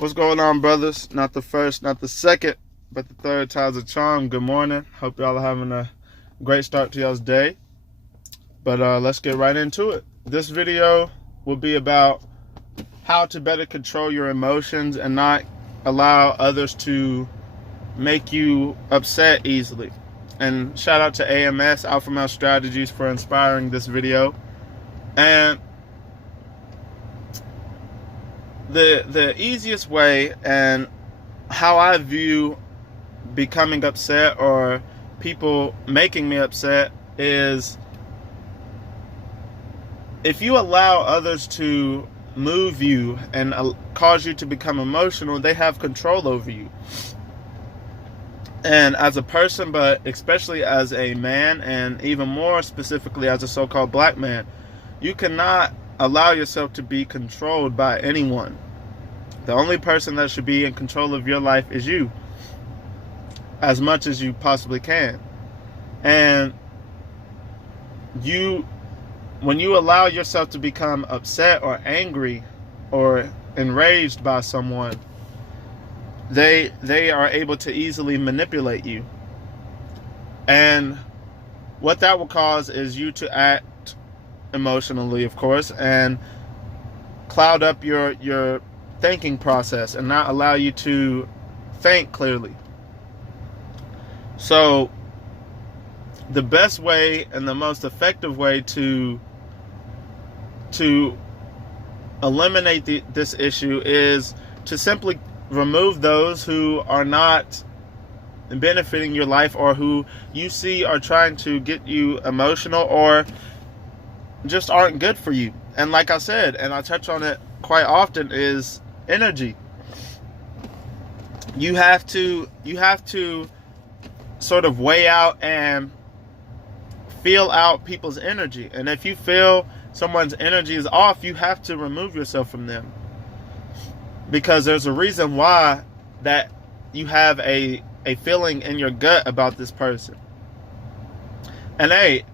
What's going on, brothers? Not the first, not the second, but the third time's a charm. Good morning. Hope y'all are having a great start to y'all's day. But let's get right into it. This video will be about how to better control your emotions and not allow others to make you upset easily. And shout out to AMS, Alpha Male Strategies, for inspiring this video. And the easiest way and how I view becoming upset or people making me upset is if you allow others to move you and cause you to become emotional, they have control over you. And as a person, but especially as a man, and even more specifically as a so-called black man, you cannot allow yourself to be controlled by anyone. The only person that should be in control of your life is you, as much as you possibly can. And when you allow yourself to become upset or angry or enraged by someone, they are able to easily manipulate you. And what that will cause is you to act emotionally, of course, and cloud up your thinking process and not allow you to think clearly. So the best way and the most effective way to eliminate this issue is to simply remove those who are not benefiting your life, or who you see are trying to get you emotional or just aren't good for you. And like I said, and I touch on it quite often, is energy. You have to sort of weigh out and feel out people's energy. And if you feel someone's energy is off, you have to remove yourself from them, because there's a reason why that you have a feeling in your gut about this person. And hey,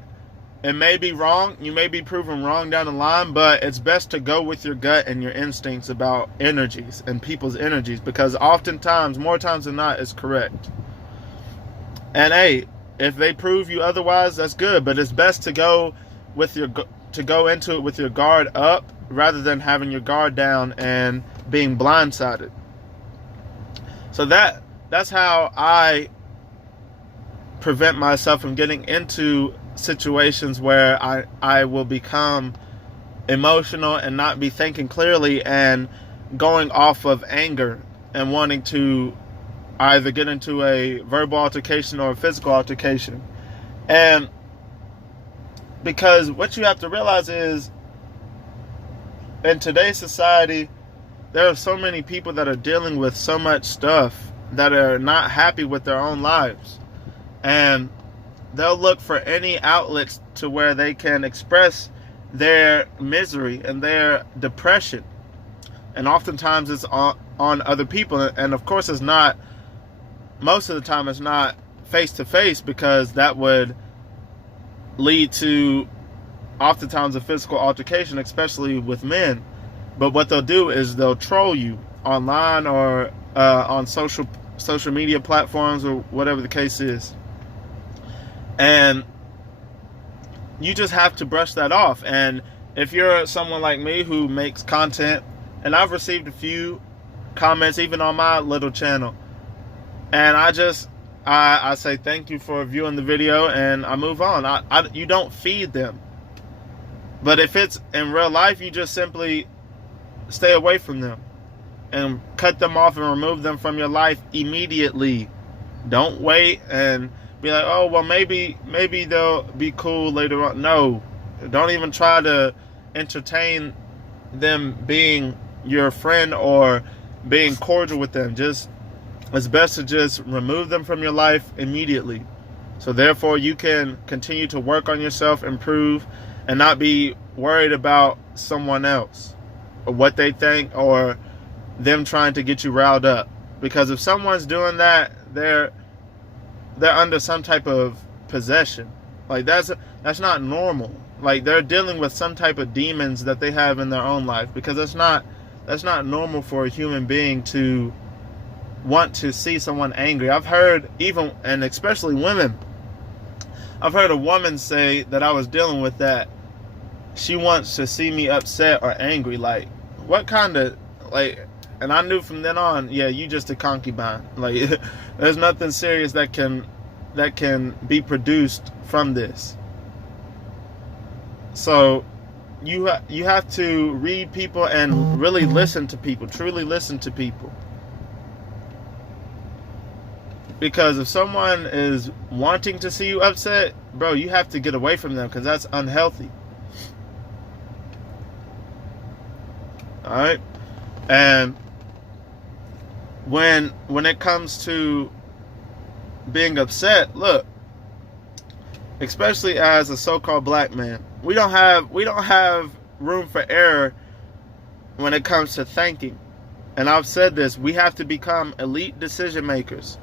it may be wrong, you may be proven wrong down the line, but it's best to go with your gut and your instincts about energies and people's energies, because oftentimes, more times than not, it's correct. And hey, if they prove you otherwise, that's good, but it's best to go into it with your guard up rather than having your guard down and being blindsided. So that's how I prevent myself from getting into situations where I will become emotional and not be thinking clearly and going off of anger and wanting to either get into a verbal altercation or a physical altercation. And because what you have to realize is, in today's society, there are so many people that are dealing with so much stuff that are not happy with their own lives. And they'll look for any outlets to where they can express their misery and their depression. And oftentimes it's on other people. And of course it's not, most of the time it's not face to face, because that would lead to oftentimes a physical altercation, especially with men. But what they'll do is they'll troll you online or on social media platforms or whatever the case is. And you just have to brush that off. And if you're someone like me who makes content, and I've received a few comments even on my little channel, and I say thank you for viewing the video and I move on. You don't feed them. But if it's in real life, you just simply stay away from them and cut them off and remove them from your life immediately. Don't wait and be like, oh, well, maybe they'll be cool later on. No, don't even try to entertain them being your friend or being cordial with them. It's best to just remove them from your life immediately. So therefore you can continue to work on yourself, improve, and not be worried about someone else or what they think or them trying to get you riled up. Because if someone's doing that, they're under some type of possession. Like that's not normal. Like they're dealing with some type of demons that they have in their own life, because that's not That's not normal for a human being to want to see someone angry. I've heard even, and especially women, I've heard a woman say that I was dealing with that she wants to see me upset or angry. Like, what kind of, like, and I knew from then on, yeah, you just a concubine. Like, there's nothing serious that can be produced from this. So you have to read people and really listen to people, truly listen to people. Because if someone is wanting to see you upset, bro, you have to get away from them because that's unhealthy. Alright? And when it comes to being upset, look, especially as a so-called black man, we don't have room for error when it comes to thinking. And I've said this, we have to become elite decision makers.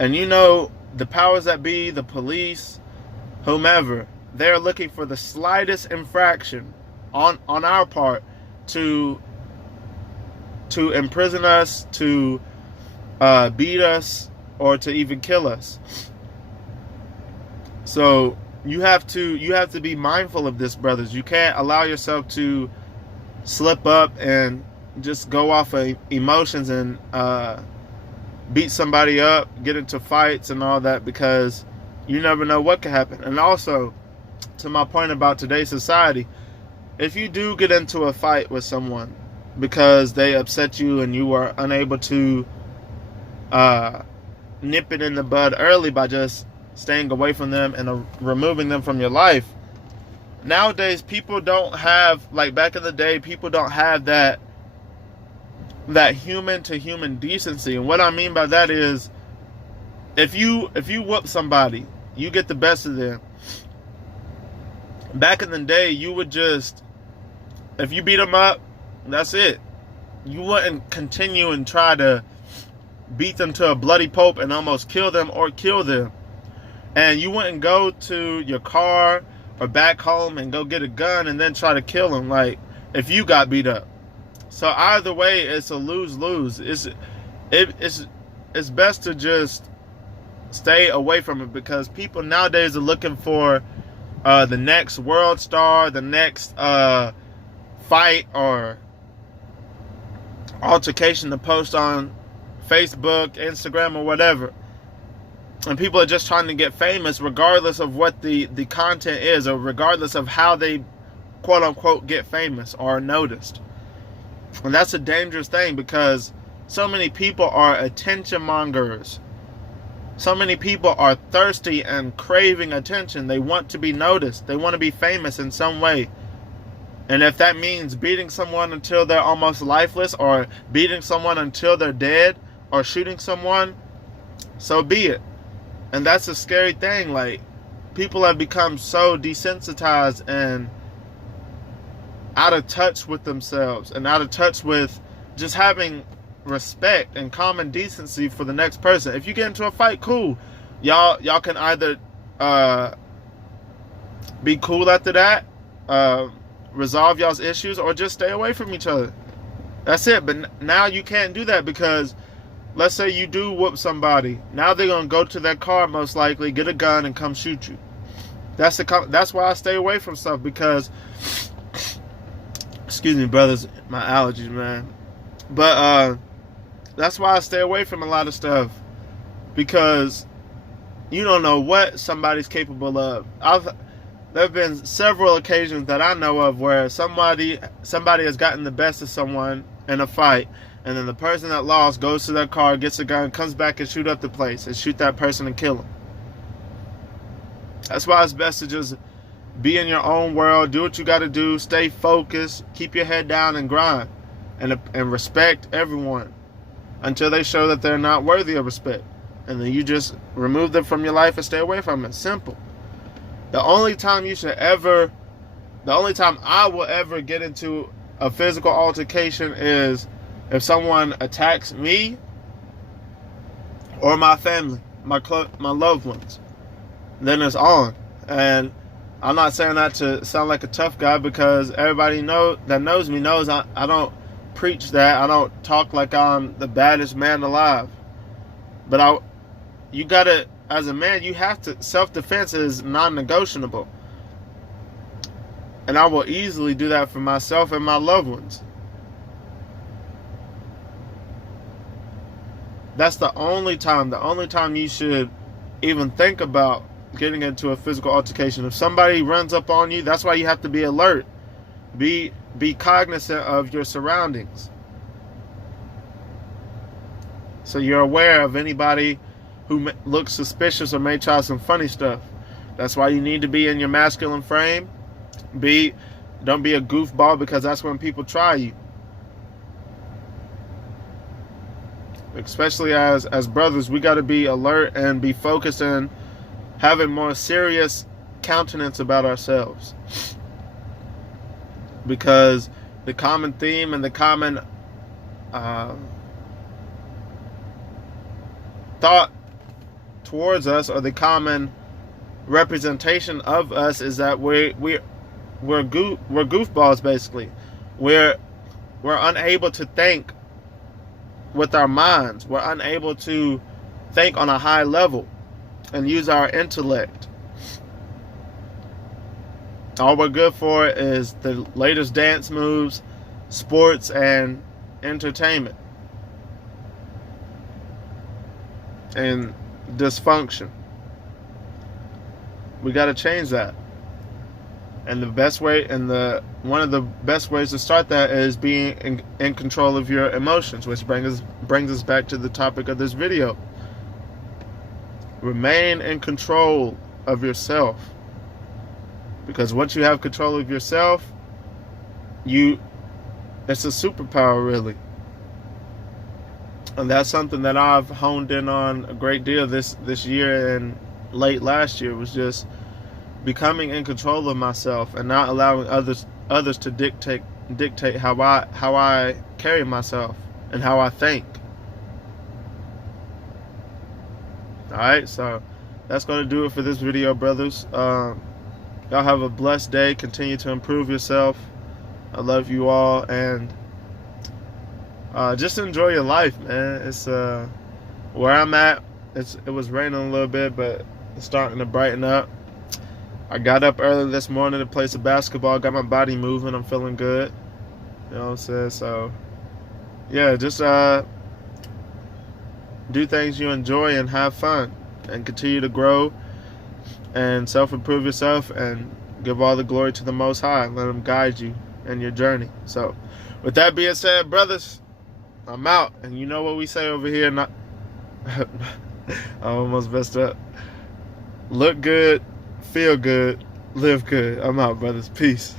And you know, the powers that be, the police, whomever, they're looking for the slightest infraction on our part to imprison us, to beat us, or to even kill us. So you have to be mindful of this, brothers. You can't allow yourself to slip up and just go off of emotions and beat somebody up, get into fights and all that, because you never know what could happen. And also, to my point about today's society, if you do get into a fight with someone because they upset you and you were unable to nip it in the bud early by just staying away from them and removing them from your life, nowadays people don't have, like back in the day, people don't have that human to human decency. And what I mean by that is, if you whoop somebody, you get the best of them. Back in the day, you would just, if you beat them up, that's it. You wouldn't continue and try to beat them to a bloody pulp and almost kill them or kill them. And you wouldn't go to your car or back home and go get a gun and then try to kill them, like, if you got beat up. So either way, it's a lose-lose. It's best to just stay away from it, because people nowadays are looking for the next world star, the next fight or altercation to post on Facebook, Instagram, or whatever. And people are just trying to get famous regardless of what the content is, or regardless of how they quote-unquote get famous or noticed. And that's a dangerous thing, because so many people are attention mongers. So many people are thirsty and craving attention. They want to be noticed. They want to be famous in some way. And if that means beating someone until they're almost lifeless, or beating someone until they're dead, or shooting someone, so be it. And that's a scary thing. Like, people have become so desensitized and out of touch with themselves, and out of touch with just having respect and common decency for the next person. If you get into a fight, cool. Y'all can either be cool after that, resolve y'all's issues, or just stay away from each other. That's it. But now you can't do that, because let's say you do whoop somebody. Now they're going to go to their car, most likely, get a gun, and come shoot you. That's why I stay away from stuff, because excuse me, brothers, my allergies, man. But that's why I stay away from a lot of stuff, because you don't know what somebody's capable of. There have been several occasions that I know of where somebody has gotten the best of someone in a fight, and then the person that lost goes to their car, gets a gun, comes back and shoot up the place and shoot that person and kill them. That's why it's best to just be in your own world, do what you got to do, stay focused, keep your head down and grind, and respect everyone until they show that they're not worthy of respect. And then you just remove them from your life and stay away from it. Simple. The only time I will ever get into a physical altercation is if someone attacks me or my family, my loved ones. Then it's on. And I'm not saying that to sound like a tough guy, because everybody that knows me knows I don't preach that. I don't talk like I'm the baddest man alive. But you gotta, as a man, you have to, self-defense is non-negotiable. And I will easily do that for myself and my loved ones. That's the only time you should even think about getting into a physical altercation. If somebody runs up on you, that's why you have to be alert. Be cognizant of your surroundings, so you're aware of anybody who looks suspicious or may try some funny stuff. That's why you need to be in your masculine frame. Don't be a goofball, because that's when people try you. Especially as brothers, we got to be alert and be focused and having more serious countenance about ourselves. Because the common theme and the common thought towards us, or the common representation of us, is that we're goofballs. Basically, we're unable to think with our minds. We're unable to think on a high level and use our intellect. All we're good for is the latest dance moves, sports, and entertainment, and dysfunction. We got to change that. And the best way, and one of the best ways to start that, is being in control of your emotions, which brings us back to the topic of this video. Remain in control of yourself, because once you have control of yourself, it's a superpower, really. And that's something that I've honed in on a great deal this year and late last year, was just becoming in control of myself and not allowing others to dictate how I carry myself and how I think. Alright, so that's going to do it for this video, brothers. Y'all have a blessed day. Continue to improve yourself. I love you all, and just enjoy your life, man. It's where I'm at. It was raining a little bit, but it's starting to brighten up. I got up early this morning to play some basketball. Got my body moving. I'm feeling good. You know what I'm saying? So, yeah, just do things you enjoy and have fun, and continue to grow and self-improve yourself, and give all the glory to the Most High, and let Him guide you in your journey. So, with that being said, brothers, I'm out. And you know what we say over here? Not I almost messed up. Look good, feel good, live good. I'm out, brothers. Peace.